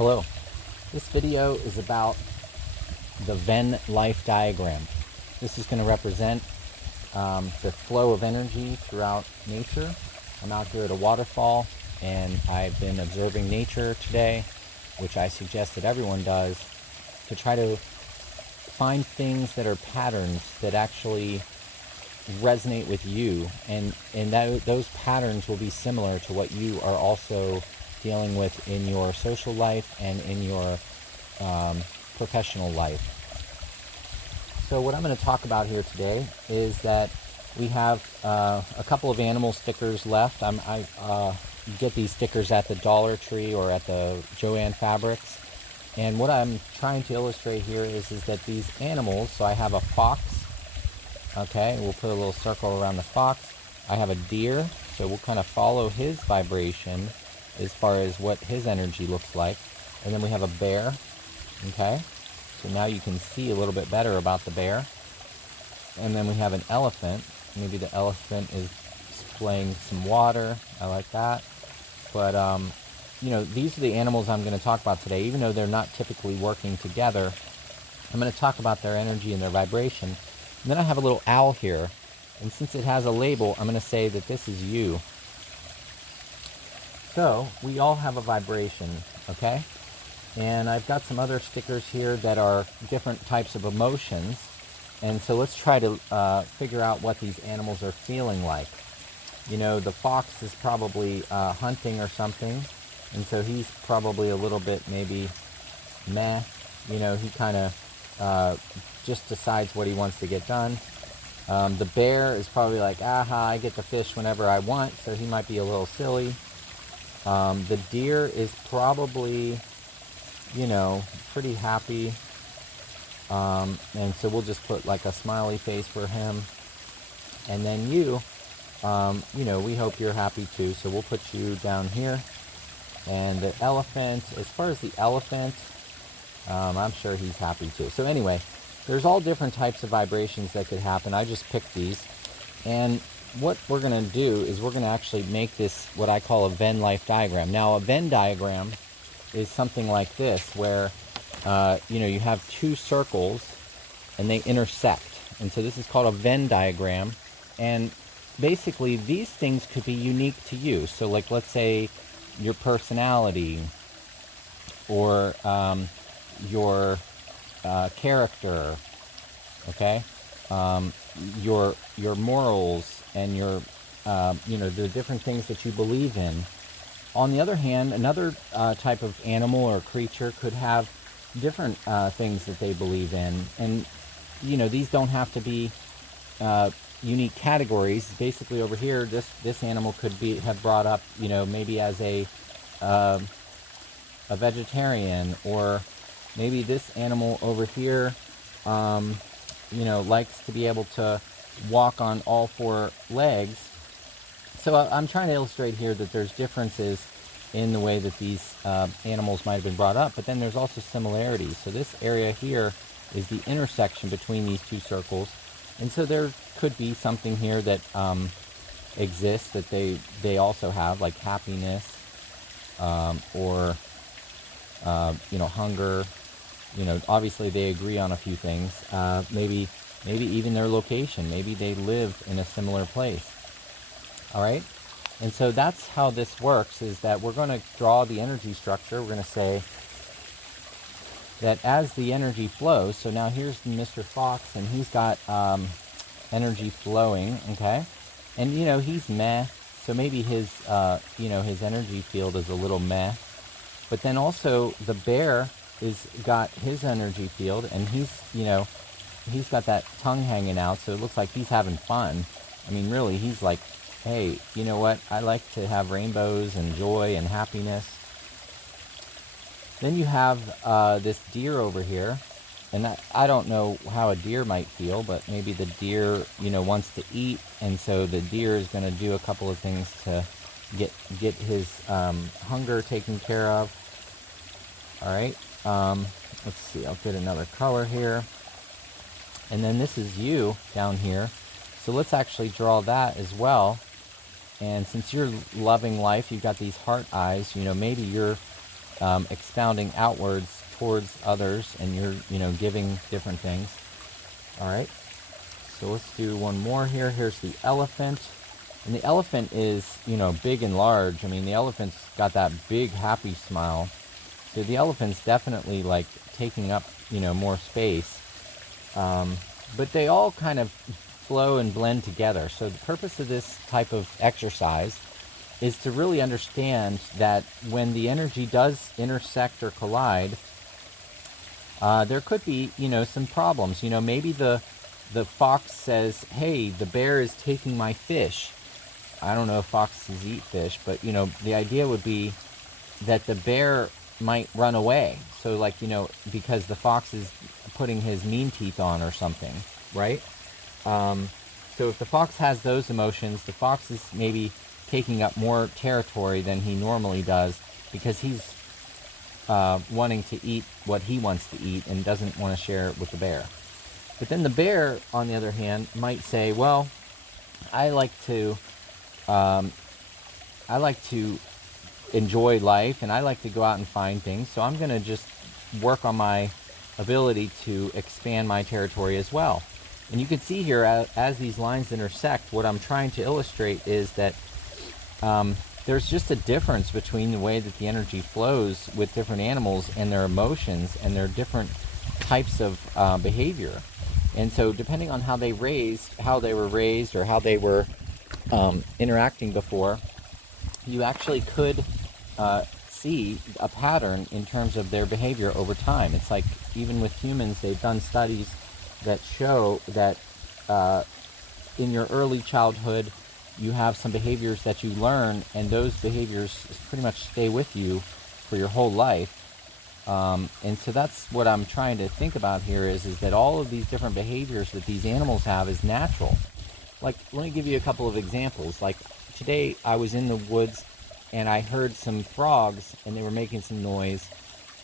Hello. This video is about the Venn Life diagram. This is going to represent the flow of energy throughout nature. I'm out here at a waterfall and I've been observing nature today, which I suggest that everyone does, to try to find things that are patterns that actually resonate with you, and those patterns will be similar to what you are also dealing with in your social life and in your professional life. So what I'm going to talk about here today is that we have a couple of animal stickers left. I get these stickers at the Dollar Tree or at the Joann Fabrics. And what I'm trying to illustrate here is that these animals, so I have a fox, okay, we'll put a little circle around the fox. I have a deer, so we'll kind of follow his vibration as far as what his energy looks like. And then we have a bear, okay, so now you can see a little bit better about the bear. And then we have an elephant. Maybe the elephant is displaying some water. I like that. But you know, these are the animals I'm going to talk about today. Even though they're not typically working together, I'm going to talk about their energy and their vibration. And then I have a little owl here, and since it has a label, I'm going to say that this is you. So we all have a vibration, okay? And I've got some other stickers here that are different types of emotions. And so let's try to figure out what these animals are feeling like. You know, the fox is probably hunting or something, and so he's probably a little bit maybe meh. You know, he kind of just decides what he wants to get done. The bear is probably like, aha, I get to fish whenever I want, so he might be a little silly. The deer is probably, you know, pretty happy. And so we'll just put like a smiley face for him. And then you know, we hope you're happy too, so we'll put you down here. And the elephant, as far as the elephant, I'm sure he's happy too. So anyway, there's all different types of vibrations that could happen. I just picked these. And what we're going to do is we're going to actually make this what I call a Venn Life diagram. Now, a Venn diagram is something like this, where you know, you have two circles and they intersect. And so this is called a Venn diagram. And basically these things could be unique to you. So like, let's say your personality or your character, okay, your morals and your you know, the different things that you believe in. On the other hand, another type of animal or creature could have different things that they believe in, and you know, these don't have to be unique categories. Basically, over here, this animal could have brought up, you know, maybe as a vegetarian, or maybe this animal over here, you know, likes to be able to walk on all four legs. So I'm trying to illustrate here that there's differences in the way that these animals might have been brought up, but then there's also similarities. So this area here is the intersection between these two circles, and so there could be something here that exists that they also have, like happiness, or you know, hunger. You know, obviously they agree on a few things. Maybe even their location. Maybe they live in a similar place. All right, and so that's how this works, is that we're going to draw the energy structure. We're going to say that as the energy flows, so now here's Mr. Fox, and he's got energy flowing, okay, and you know, he's meh, so maybe his you know, his energy field is a little meh. But then also the bear is got his energy field, and he's, you know, he's got that tongue hanging out, so it looks like he's having fun. I mean, really, he's like, hey, you know what? I like to have rainbows and joy and happiness. Then you have this deer over here, and I don't know how a deer might feel, but maybe the deer, you know, wants to eat, and so the deer is going to do a couple of things to get his hunger taken care of. All right. Let's see. I'll get another color here, and then this is you down here. So let's actually draw that as well. And since you're loving life, you've got these heart eyes, you know, maybe you're expounding outwards towards others, and you're, giving different things. All right. So let's do one more here. Here's the elephant. And the elephant is, big and large. I mean, the elephant's got that big, happy smile. So the elephant's definitely like taking up, more space. But they all kind of flow and blend together. So the purpose of this type of exercise is to really understand that when the energy does intersect or collide, there could be, some problems. Maybe the fox says, hey, the bear is taking my fish. I don't know if foxes eat fish, but, the idea would be that the bear might run away. So, like, because the fox is putting his mean teeth on or something, right? So if the fox has those emotions, the fox is maybe taking up more territory than he normally does because he's wanting to eat what he wants to eat and doesn't want to share it with the bear. But then the bear, on the other hand, might say, well, I like to enjoy life, and I like to go out and find things, so I'm going to just work on my ability to expand my territory as well. And you can see here, as these lines intersect, what I'm trying to illustrate is that there's just a difference between the way that the energy flows with different animals and their emotions and their different types of behavior. And so depending on how they were raised, or how they were interacting before, you actually could see a pattern in terms of their behavior over time. It's like, even with humans, they've done studies that show that in your early childhood, you have some behaviors that you learn, and those behaviors pretty much stay with you for your whole life. And so that's what I'm trying to think about here is that all of these different behaviors that these animals have is natural. Like, let me give you a couple of examples. Like, today I was in the woods and I heard some frogs, and they were making some noise.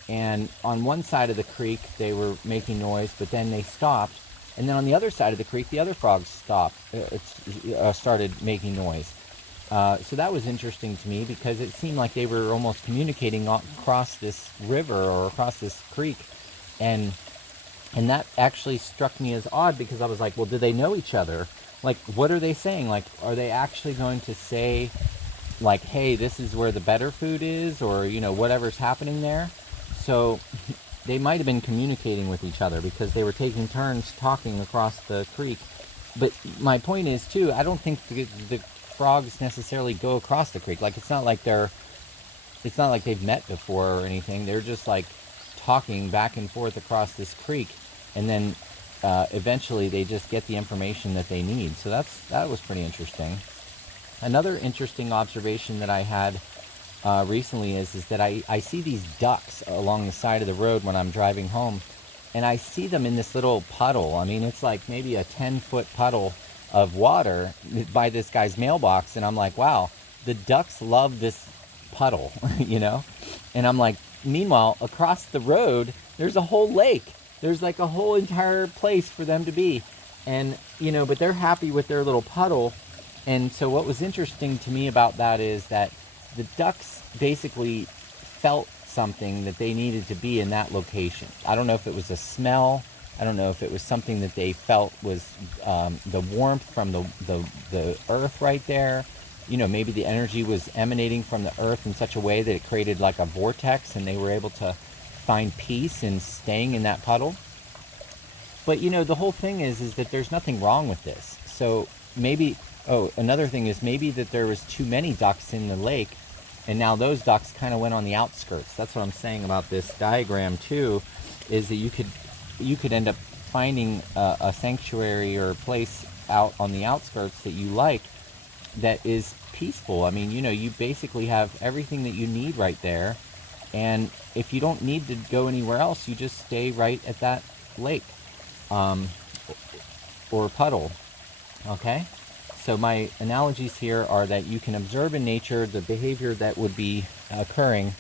And on one side of the creek, they were making noise, but then they stopped. And then on the other side of the creek, the other frogs started making noise. So that was interesting to me, because it seemed like they were almost communicating across this river or across this creek. And that actually struck me as odd, because I was like, well, do they know each other? Like, what are they saying? Like, are they actually going to say, like, hey, this is where the better food is, or, whatever's happening there? So they might have been communicating with each other because they were taking turns talking across the creek. But my point is, too, I don't think the frogs necessarily go across the creek. Like, it's not like they've met before or anything. They're just like talking back and forth across this creek, and then eventually they just get the information that they need. So that was pretty interesting. Another interesting observation that I had recently is that I see these ducks along the side of the road when I'm driving home, and I see them in this little puddle. I mean, it's like maybe a 10-foot puddle of water by this guy's mailbox, and I'm like, wow, the ducks love this puddle, And I'm like, meanwhile, across the road, there's a whole lake. There's like a whole entire place for them to be. And, but they're happy with their little puddle. And so what was interesting to me about that is that the ducks basically felt something that they needed to be in that location. I don't know if it was a smell. I don't know if it was something that they felt was the warmth from the earth right there. Maybe the energy was emanating from the earth in such a way that it created like a vortex, and they were able to find peace in staying in that puddle. But, the whole thing is that there's nothing wrong with this. So maybe, another thing is maybe that there was too many ducks in the lake, and now those ducks kind of went on the outskirts. That's what I'm saying about this diagram too, is that you could end up finding a sanctuary or a place out on the outskirts that you like, that is peaceful. I mean, you basically have everything that you need right there. And if you don't need to go anywhere else, you just stay right at that lake or puddle. Okay? So my analogies here are that you can observe in nature the behavior that would be occurring,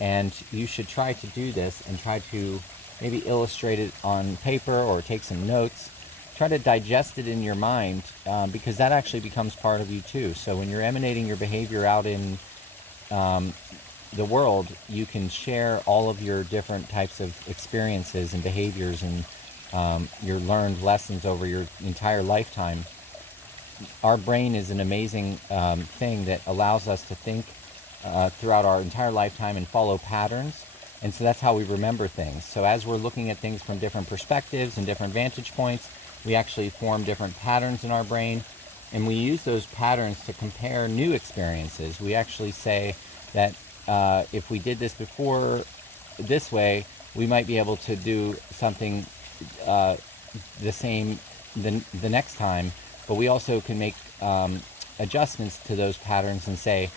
and you should try to do this and try to maybe illustrate it on paper or take some notes. Try to digest it in your mind, because that actually becomes part of you too. So when you're emanating your behavior out in the world, you can share all of your different types of experiences and behaviors and your learned lessons over your entire lifetime. Our brain is an amazing thing that allows us to think throughout our entire lifetime and follow patterns. And so that's how we remember things. So as we're looking at things from different perspectives and different vantage points, we actually form different patterns in our brain. And we use those patterns to compare new experiences. We actually say that if we did this before this way, we might be able to do something the same the next time. But we also can make adjustments to those patterns and say,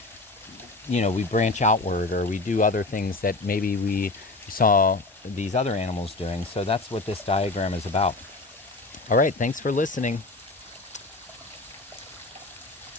we branch outward, or we do other things that maybe we saw these other animals doing. So that's what this diagram is about. All right, thanks for listening.